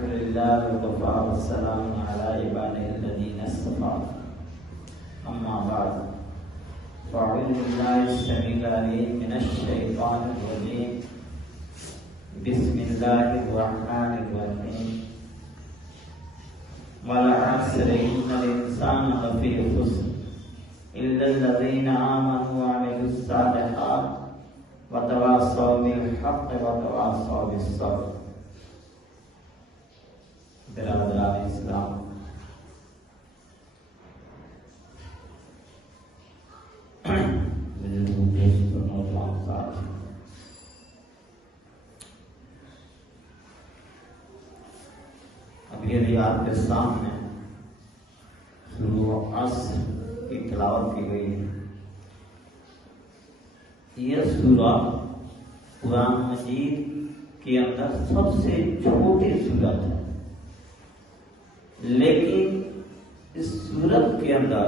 الحمد لله وكفى والسلام على عباده الذين اصطفى أما بعد فأعوذ بالله السميع العليم من الشيطان الرجيم بسم الله الرحمن الرحيم والعصر إن الإنسان لفي خسر إلا الذين آمنوا وعملوا الصالحات وتواصوا بالحق وتواصوا بالصبر. برادران اسلام، ابھی ابھی آپ کے سامنے سورۃ عصر کی تلاوت کی گئی ہے. یہ سورہ قرآن مجید کے اندر سب سے چھوٹی سورت ہے، لیکن اس سورت کے اندر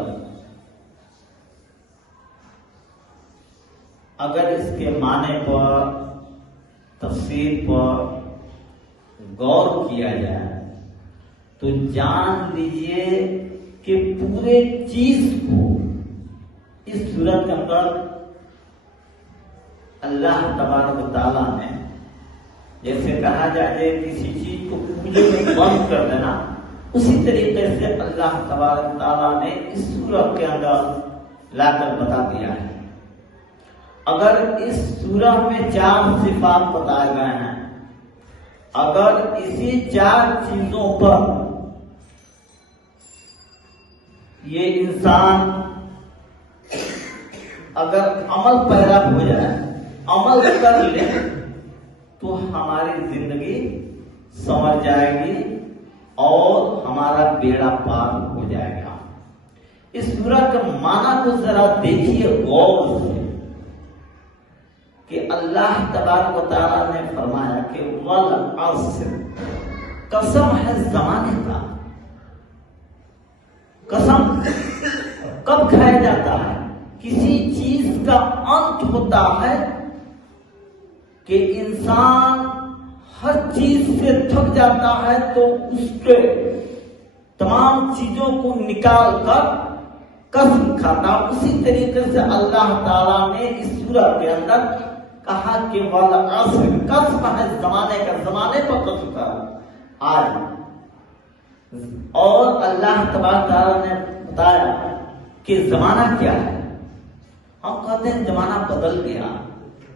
اگر اس کے معنی پر، تفسیر پر غور کیا جائے تو جان لیجئے کہ پورے چیز کو اس سورت کے اندر اللہ تبارک و تعالیٰ نے، جیسے کہا جائے کسی چیز کو پوجے میں بند کر دینا، اسی طریقے سے اللہ تبارک و تعالیٰ نے اس سورت کے اندر لا کر بتا دیا ہے. اگر اس سورت میں 4 صفات بتائے گئے ہیں، اگر اسی 4 چیزوں پر یہ انسان اگر عمل پیرا ہو جائے، عمل کر لے، تو ہماری زندگی سنور جائے گی اور ہمارا بیڑا پار ہو جائے گا. اس سورت کے معنی کو ذرا دیکھیے غور سے کہ اللہ تبارک و تعالیٰ نے فرمایا کہ والعصر، قسم ہے زمانے کا. قسم کب کھایا جاتا ہے؟ کسی چیز کا انت ہوتا ہے کہ انسان ہر چیز سے تھک جاتا ہے تو اس کے تمام چیزوں کو نکال کر قسم کھاتا. اسی طریقے سے اللہ تعالیٰ نے اس سورہ کے اندر کہا کہ والعصر، قسم ہے زمانے کا، زمانے پر قسم کا. آج اور اللہ تبارک تعالیٰ نے بتایا کہ زمانہ کیا ہے. ہم کہتے ہیں زمانہ بدل گیا،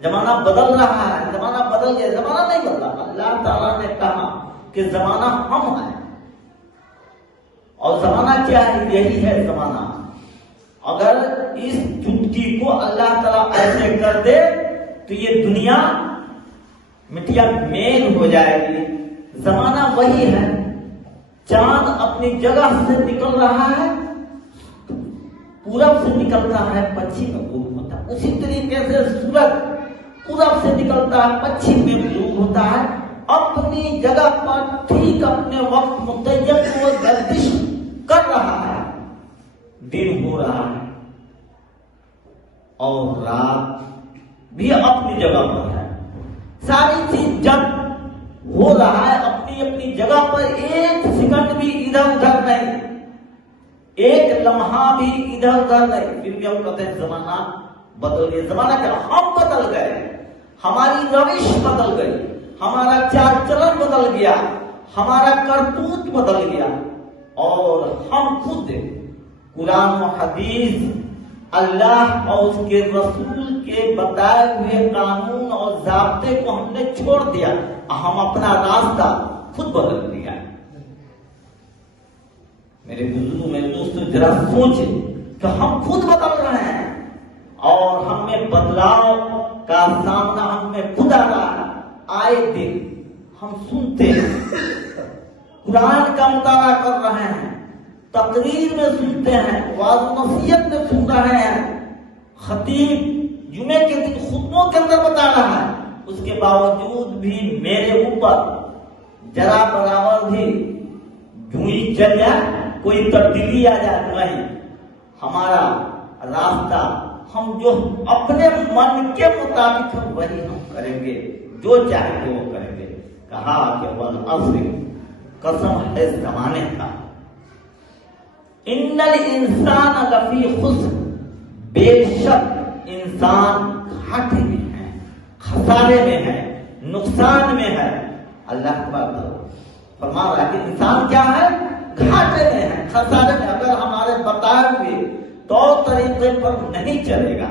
زمانہ بدل رہا ہے، زمانہ بدل گیا. زمانہ نہیں بدلا. اللہ تعالیٰ نے کہا کہ زمانہ ہم ہیں. اور زمانہ کیا ہے؟ یہی ہے زمانہ. اگر اس چٹکی کو اللہ تعالیٰ ایسے کر دے تو یہ دنیا مٹیا میل ہو جائے گی. زمانہ وہی ہے. چاند اپنی جگہ سے نکل رہا ہے، پورب سے نکلتا ہے، پچھم میں غروب ہوتا ہے. اسی طریقے سے سورج پورب سے نکلتا ہے، پچھم میں غروب ہوتا ہے. اپنی جگہ پر ٹھیک اپنے وقت متعین وہ گردش کر رہا ہے. دن ہو رہا ہے اور رات بھی اپنی جگہ پر ہے. ساری چیز جب ہو رہا ہے اپنی اپنی جگہ پر، ایک سیکنڈ بھی ادھر ادھر نہیں، ایک لمحہ بھی ادھر ادھر نہیں. پھر بھی ہم کہتے ہیں زمانہ بدل گیا. زمانہ کیا؟ ہم بدل گئے، ہماری روش بدل گئی، ہمارا چال چلن بدل گیا، ہمارا کرتوت بدل گیا. اور ہم خود قرآن و حدیث، اللہ اور اس کے رسول کے بتائے ہوئے قانون اور ضابطے کو ہم نے چھوڑ دیا. ہم اپنا راستہ خود بدل دیا. میرے بزرگوں، میرے دوستوں، ذرا سوچیں کہ ہم خود بدل رہے ہیں اور ہم میں بدلاؤ کا سامنا ہم میں خود آ رہا ہے. آئے دن ہم سنتے ہیں، قرآن کا مطالعہ کر رہے ہیں، تقریر میں سنتے ہیں، وعظ و نصیحت میں سن رہے ہیں، خطیب جمعے کے دن خطبوں کے اندر بتا رہا ہے. اس کے باوجود بھی میرے اوپر ذرا برابر بھی جوئی چل جائے، کوئی تبدیلی آ جائے نہیں. ہمارا راستہ ہم جو اپنے من کے مطابق وہی ہم کریں گے، جو چاہیں گے وہ کریں گے. کہا کہ والعصر، قسم ہے زمانے کا. ان الانسان لفی خسر، بے شک انسان گھاٹے میں ہے، خسارے میں ہے، نقصان میں ہے. اللہ تبارک فرما رہا ہے کہ انسان کیا ہے؟ گھاٹے میں ہے، خسارے میں. اگر ہمارے بتائے ہوئے طور طریقے پر نہیں چلے گا،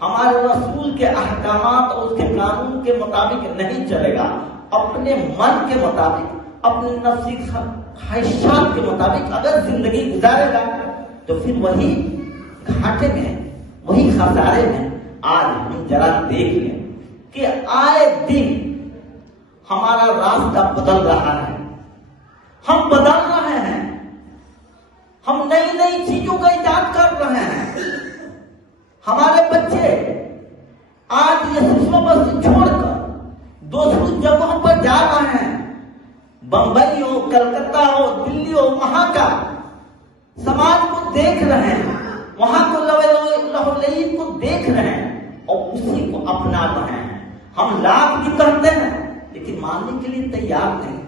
ہمارے رسول کے احکامات اور اس کے قانون کے مطابق نہیں چلے گا، اپنے من کے مطابق، اپنے نفسی خواہشات کے مطابق اگر زندگی گزارے گا تو پھر وہی گھاٹے میں، وہی خسارے میں. آج ہم ذرا دیکھ لیں کہ آئے دن ہمارا راستہ بدل رہا ہے، ہم بدل رہے ہیں، ہم نئی نئی چیزوں کا ایجاد کر رہے ہیں. ہمارے بچے آج یہ سسما بستی چھوڑ کر دوسری جگہوں پر جا رہے ہیں. بمبئی ہو، کلکتہ ہو، دلی ہو، وہاں کا سماج کو دیکھ رہے ہیں، وہاں کو لہو کو دیکھ رہے ہیں اور اسی کو اپنا رہے ہیں. ہم لاکھ بھی کرتے ہیں لیکن ماننے کے لیے تیار نہیں.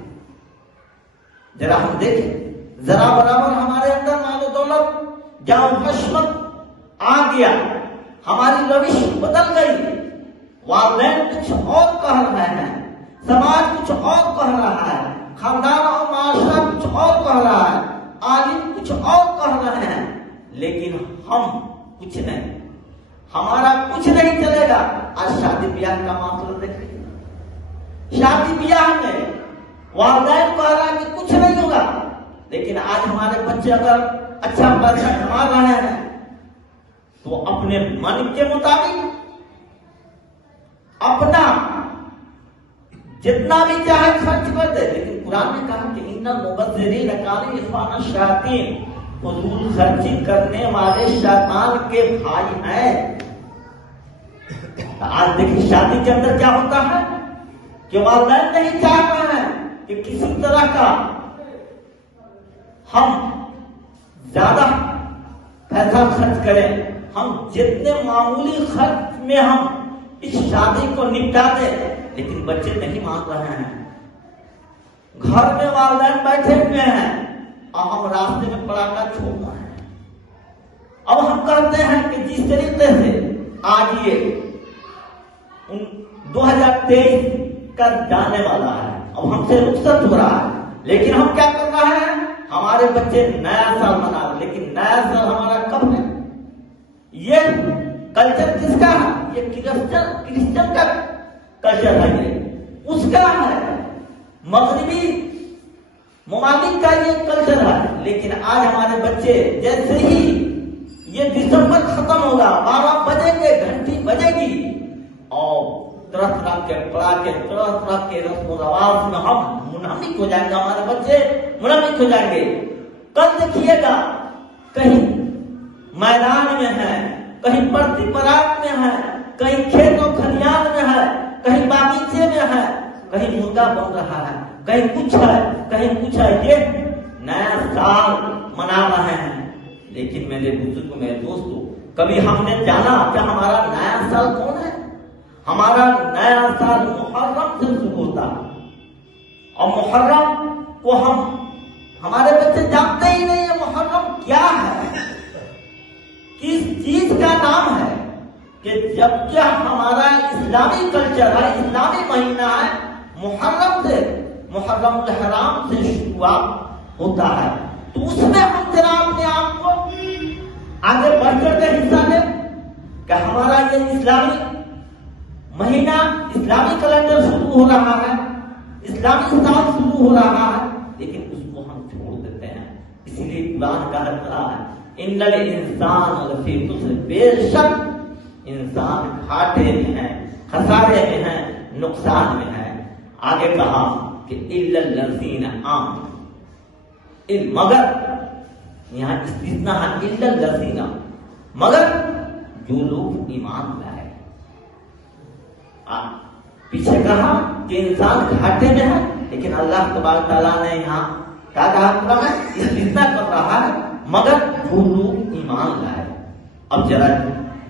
ذرا ہم دیکھیں، ذرا برابر ہمارے اندر مال و دولت جاؤ حشمت آ گیا، ہماری روش بدل گئی. والدین کچھ اور کہہ رہے ہیں، سماج کچھ اور کہہ رہا ہے، خاندان اور معاشرہ کچھ اور کہہ رہا ہے، عالم کچھ اور کہہ رہے ہیں، لیکن ہم کچھ نہیں، ہمارا کچھ نہیں چلے گا. آج شادی بیاہ کا معاملہ دیکھیں، شادی بیاہ میں والدین کہہ رہا ہے کہ کچھ نہیں ہوگا، لیکن آج ہمارے بچے اگر اچھا پیسہ کما رہے ہیں تو اپنے من کے مطابق اپنا جتنا بھی چاہے خرچ کر دے. لیکن قرآن نے کہا کہ ان المبذرین کانوا اخوان الشیاطین، فضول خرچی کرنے والے شیطان کے بھائی ہیں. آج دیکھیں شادی کے اندر کیا ہوتا ہے کہ والدین نہیں چاہ رہے ہیں کہ کسی طرح کا ہم زیادہ پیسہ خرچ کریں. ہم جتنے معمولی خرچ میں ہم اس شادی کو نپٹا دیں، لیکن بچے نہیں مان رہے ہیں. گھر میں والدین بیٹھے ہوئے ہیں اور ہم راستے میں پڑاکا چھوڑ رہے ہیں. اب ہم کہتے ہیں کہ جس طریقے سے آج یہ 2023 کا جانے والا ہے، اب ہم سے رخصت ہو رہا ہے، لیکن ہم کیا کر رہے ہیں؟ ہمارے بچے نیا سال منا رہے، لیکن نیا سال ہمارا کب ہے؟ یہ کلچر کس کا ہے؟ یہ کرسچن کا کلچر ہے، یہ اس کا ہے، مغربی ممالک کا یہ کلچر ہے. لیکن آج ہمارے بچے جیسے ہی یہ دسمبر ختم ہوگا، 12 بجیں گے، گھنٹی بجے گی اور طرح طرح کے پڑاکے، طرح طرح کے رسم و رواج میں ہم منہمک ہو جائیں گے، ہمارے بچے منہمک ہو جائیں گے. کل دیکھیے گا کہیں میدان میں ہے، کہیں پرتی برات میں ہے، کہیں کھیت و کھلیان میں ہے، کہیں باغیچے میں ہے، کہیں مرغا بن رہا ہے، کہیں کچھ ہے، کہیں کچھ ہے. یہ نیا سال منا رہے ہیں. لیکن میرے بزرگ، میرے دوستوں، کبھی ہم نے جانا کہ ہمارا نیا سال کون ہے؟ ہمارا نیا سال محرم سے شروع ہوتا ہے، اور محرم کو ہمارے بچے جانتے ہی نہیں ہے محرم کیا ہے، کس چیز کا نام ہے. کہ جب کیا ہمارا اسلامی کلچر ہے، اسلامی مہینہ ہے، محرم سے، محرم الحرام سے شروعات ہوتا ہے، تو اس میں ہم ذرا اپنے آپ کو آگے بڑھ کر کے حصہ لیں کہ ہمارا یہ اسلامی مہینہ، اسلامی کیلنڈر شروع ہو رہا ہے، اسلامی سال شروع ہو رہا ہے، لیکن اس کو ہم چھوڑ دیتے ہیں. اسی لیے قرآن کا رہا ہے ان الانسان لفی خسر، بے شک انسان گھاٹے میں ہے، خسارے میں ہے، نقصان میں ہے. آگے کہا کہ الا الذین آمنوا، مگر یہاں استثناء ہے، الا الذین، مگر جو لوگ ایمان لائے. پیچھے کہا کہ انسان گھاٹے میں ہے، لیکن اللہ تبارک تعالیٰ نے یہاں کیا کہا ہے؟ استثناء کر رہا ہے، مگر جو لوگ ایمان لائے. اب ذرا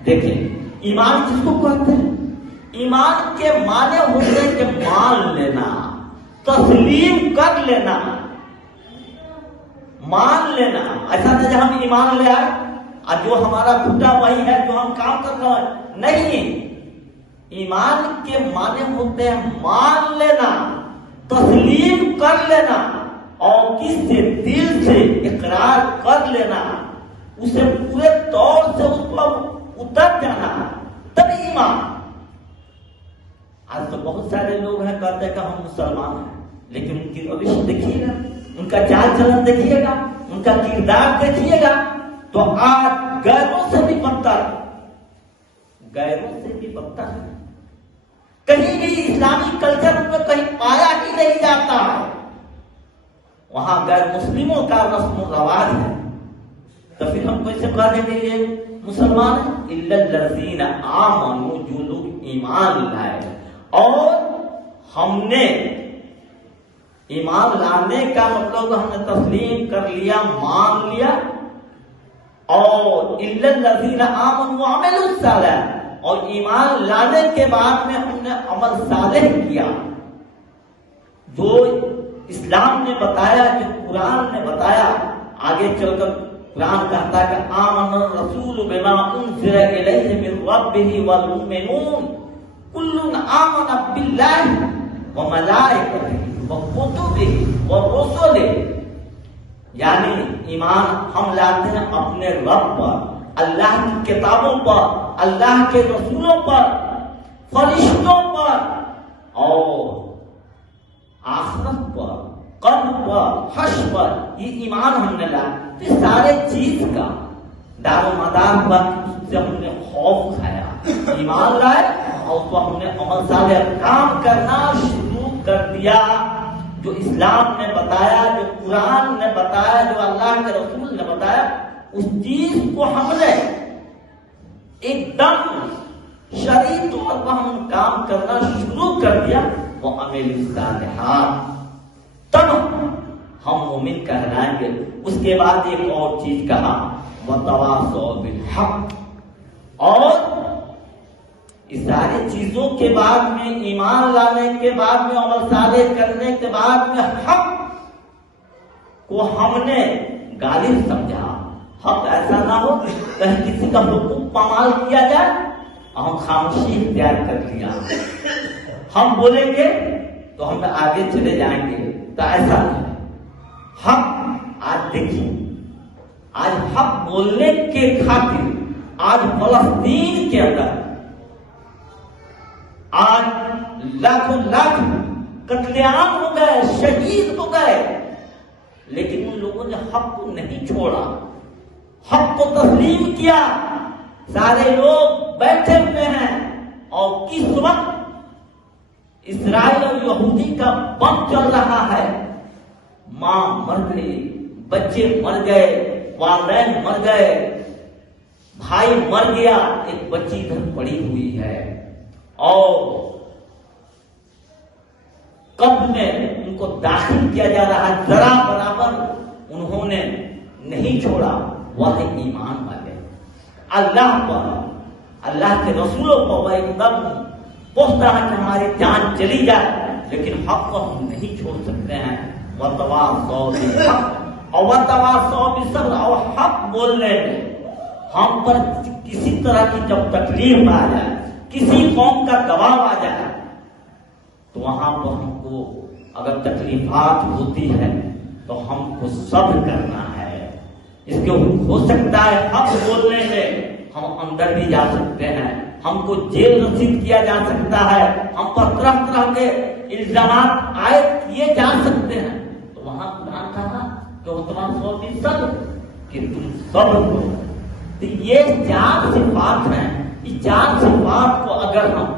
دیکھیں ایمان کس کو کہتے ہیں؟ ایمان کے معنی ہوتے ہیں کہ مان لینا، تسلیم کر لینا، مان لینا، ایسا نہیں ہم ایمان لے آئے اور جو ہمارا کھٹا وہی ہے جو ہم کام کر رہے ہیں، نہیں. ایمان کے معنی ہوتے ہیں مان لینا، تسلیم کر لینا، اور کس سے دل سے اقرار کر لینا، اسے پورے طور سے اس پر اتر جانا، تب ایمان. آج تو بہت سارے لوگ ہیں کہتے ہیں کہ ہم مسلمان ہیں، لیکن ان کی روش دیکھیے گا، ان کا چال چلن دیکھیے گا، ان کا کردار دیکھیے گا، تو آج غیروں سے بھی بدتر، غیروں سے بھی بدتر ہے. کہیں بھی اسلامی کلچر میں کہیں پایا ہی نہیں جاتا ہے، وہاں غیر مسلموں کا رسم و رواج ہے. تو پھر ہم کیسے کہہ دیں گے یہ مسلمان ہیں؟ الا الذین آمنوا، جو لوگ ایمان لائے. اور ہم نے ایمان لانے کا مطلب ہم نے تسلیم کر لیا، مان لیا. اور الا الذین آمنوا وعملوا الصالحات، اور ایمان لانے کے بعد میں ہم نے عمل صالح کیا، جو اسلام نے بتایا، جو قرآن نے بتایا. آگے چل کر قرآن کہتا ہے کہ آمن الرسول بما انزل الیہ من ربہ والمؤمنون کل آمن باللہ وملائکتہ وکتبہ ورسلہ. یعنی ایمان ہم لاتے ہیں اپنے رب پر، اللہ کی کتابوں پر، اللہ کے رسولوں پر، فرشتوں پر، اور آخرت پر، قبر پر، حشر پر. یہ ایمان ہم نے لایا. اس سارے چیز کا دار و مدار پر سے ہم نے خوف کھایا، ایمان لائے اور تو ہم نے عمل صالح کام کرنا شروع کر دیا. جو اسلام نے بتایا، جو قرآن نے بتایا، جو اللہ کے رسول نے بتایا، اس چیز کو ہم نے ایک دم شرعی طور پر ہم کام کرنا شروع کر دیا. وہ عمل الصالحات، تب ہم مومن کہلائیں گے. اس کے بعد ایک اور چیز کہا، وتواصوا بالحق. اور اس ساری چیزوں کے بعد میں، ایمان لانے کے بعد میں، عمل صالح کرنے کے بعد میں، حق کو ہم نے غالب سمجھا. حق ایسا نہ ہو کہیں کسی کا حقوق پامال کیا جائے اور ہم خاموشی اختیار کر لیا. ہم بولیں گے تو ہم آگے چلے جائیں گے، تو ایسا نہیں. حق آج دیکھیے، آج حق بولنے کے خاطر آج فلسطین کے اندر آج لاکھوں لاکھ قتل عام ہو گئے، شہید ہو گئے، لیکن ان لوگوں نے حق کو نہیں چھوڑا، حق کو تسلیم کیا. سارے لوگ بیٹھے ہوئے ہیں اور کس وقت اسرائیل اور یہودی کا بم چل رہا ہے، ماں مر گئی، بچے مر گئے، والدین مر گئے، بھائی مر گیا، ایک بچی ادھر پڑی ہوئی ہے، اور قبر میں ان کو داخل کیا جا رہا ہے. ذرا برابر انہوں نے نہیں چھوڑا. وہ ایمان والے اللہ پر، اللہ کے رسولوں پر وہ ایک دم پوچھتا ہے کہ ہماری جان چلی جائے، لیکن حق کو ہم نہیں چھوڑ سکتے ہیں. وتواصوا بالحق اور وتواصوا بالصبر. اور حق بولنے میں ہم پر کسی طرح کی جب تکلیف آ جائے، کسی قوم کا دباؤ آ جائے، تو وہاں پر ہم کو اگر تکلیفات ہوتی ہے تو ہم کو صبر کرنا ہے. اس کے ہو سکتا ہے حق بولنے میں ہم اندر بھی جا سکتے ہیں، ہم کو جیل رسید کیا جا سکتا ہے، ہم پر طرح طرح کے الزامات عائد کیے جا سکتے ہیں. تو وہاں قرآن کہا کہ وہ تواصوا بالصبر، کہ تم صبر کرو. تو یہ 4 صفات ہیں. یہ 4 صفات کو اگر ہم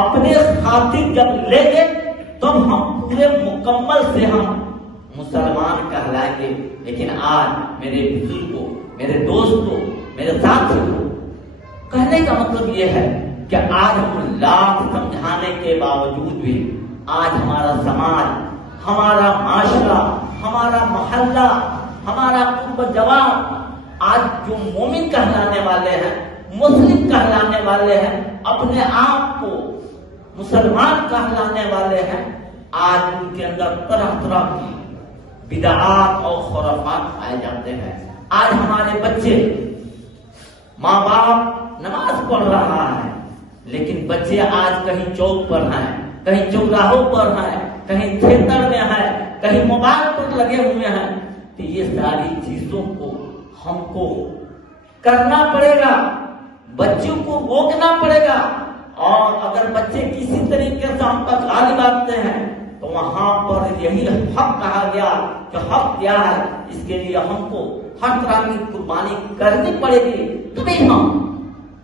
اپنے خاطر جب لیں گے تب ہم پورے مکمل سے ہم مسلمان کہلائیں گے. لیکن آج میرے بزرگوں، میرے دوستوں، میرے ساتھیوں، کہنے کا مطلب یہ ہے کہ آج ہم لاکھ سمجھانے کے باوجود بھی آج ہمارا سماج، ہمارا معاشرہ، ہمارا محلہ، ہمارا قرب جوان آج جو مومن کہلانے والے ہیں، مسلم کہلانے والے ہیں، اپنے آپ کو مسلمان کہلانے والے ہیں، آج ان کے اندر طرح طرح کی بدعات اور خرافات پائے جاتے ہیں۔ آج ہمارے بچے، ماں باپ نماز پڑھ رہا ہے، لیکن بچے آج کہیں چوک پر ہیں، کہیں چوراہوں پر ہیں، کہیں تھیٹر میں ہیں، کہیں موبائل پر لگے ہوئے ہیں۔ تو یہ ساری چیزوں کو ہم کو کرنا پڑے گا، بچوں کو روکنا پڑے گا۔ اور اگر بچے کسی طریقے سے ہم پر غالب آتے ہیں تو وہاں پر یہی حق کہا گیا کہ حق کیا ہے، اس کے لیے ہم کو ہر طرح کی قربانی کرنی پڑے گی، تبھی ہم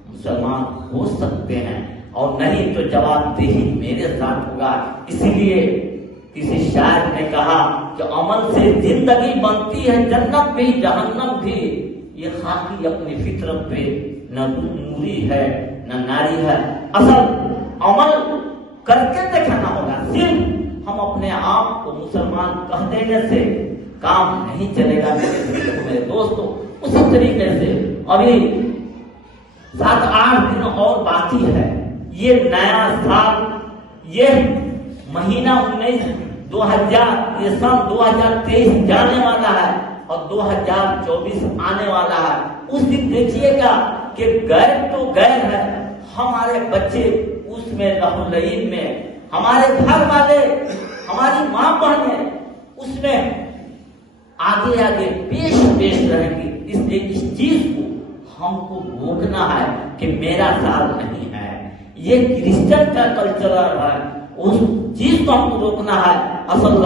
مسلمان ہو سکتے ہیں، اور نہیں تو جواب دہی میرے ساتھ ہوگا۔ اسی لیے کسی شاعر نے کہا کہ عمل سے زندگی بنتی ہے جنت بھی جہنم بھی، یہ خاکی اپنی فطرت پہ نہ نوری ہے نہ ناری ہے۔ اصل عمل کر کے دکھانا ہوگا، صرف ہم اپنے آپ کو مسلمان کہہ دینے سے کام نہیں چلے گا میرے دوستوں۔ اسی طریقے سے ابھی 7-8 دن اور باقی ہے، یہ نیا سال، یہ مہینہ 19 یہ سن 2023 جانے والا ہے اور 2024 آنے والا ہے۔ اس دن دیکھیے گا کہ غیر تو غیر ہے، ہمارے بچے اس میں لہو لعین میں، ہمارے گھر والے، ہماری ماں بہنیں اس میں آگے آگے پیش رہیں گی۔ اس لیے اس چیز کو ہم کو روکنا ہے کہ میرا سال نہیں ہے، یہ کرسچن کا کلچر ہے، اس چیز کو ہم کو روکنا ہے۔ اصل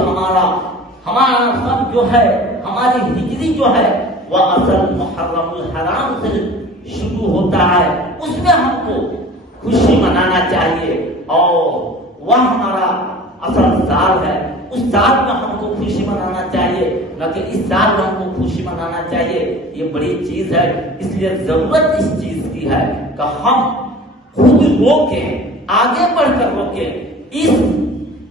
ہمارا سب جو ہے، ہماری ہجری جو ہے وہ اصل محرم الحرام سے شروع ہوتا ہے، اس میں ہم کو خوشی منانا چاہیے، اور وہ ہمارا اصل سال ہے، اس سال میں ہم کو خوشی منانا چاہیے، نہ کہ اس سال میں ہم کو خوشی منانا چاہیے۔ یہ بڑی چیز ہے، اس لیے ضرورت اس چیز کی ہے کہ ہم خود روکیں، آگے بڑھ کر روکیں، اس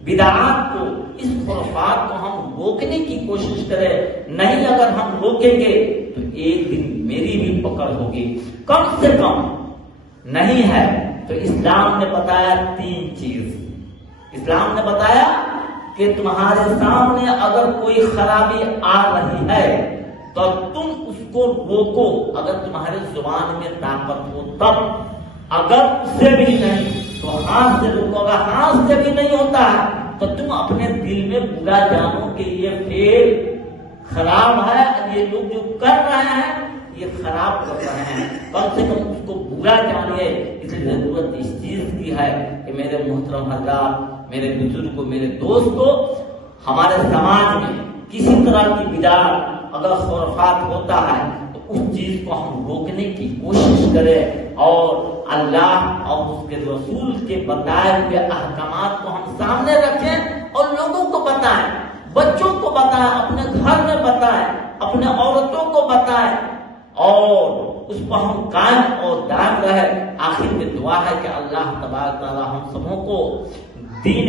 بدعات کو، اس خرافات کو ہم روکنے کی کوشش کریں۔ نہیں اگر ہم روکیں گے تو ایک دن میری بھی پکڑ ہوگی، کم سے کم نہیں ہے تو اسلام نے بتایا 3 چیز۔ اسلام نے بتایا کہ تمہارے سامنے اگر کوئی خرابی آ رہی ہے تو تم اس کو روکو، اگر تمہارے زبان میں طاقت ہو تب، اگر اس سے بھی نہیں تو ہاتھ سے روکو، اگر ہاتھ سے بھی نہیں ہوتا ہے تو تم اپنے دل میں برا جانو کہ یہ فعل خراب ہے، یہ لوگ جو کر رہے ہیں یہ خراب کر رہے ہیں، کم سے کم اس کو برا جانیے۔ اس لیے ضرورت اس چیز کی ہے کہ میرے محترم حضرات، میرے بزرگوں، میرے دوستوں، ہمارے سماج میں کسی طرح کی بدعت اگر خرافات ہوتا ہے تو اس چیز کو ہم روکنے کی کوشش کریں، اور اللہ اور اس کے رسول کے بتائے ہوئے احکامات کو ہم سامنے رکھیں اور لوگوں کو بتائیں، بچوں کو بتائیں، اپنے گھر میں بتائیں، اپنے عورتوں کو بتائیں، اور اس پر ہم قائم اور دائم رہے۔ آخر میں دعا ہے کہ اللہ تبارک تعالی ہم سبوں کو دین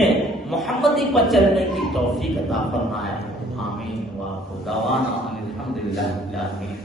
محمدی پر چلنے کی توفیق عطا فرمائے۔ آمین۔ وآخر دعوانا الحمدللہ رب العالمین۔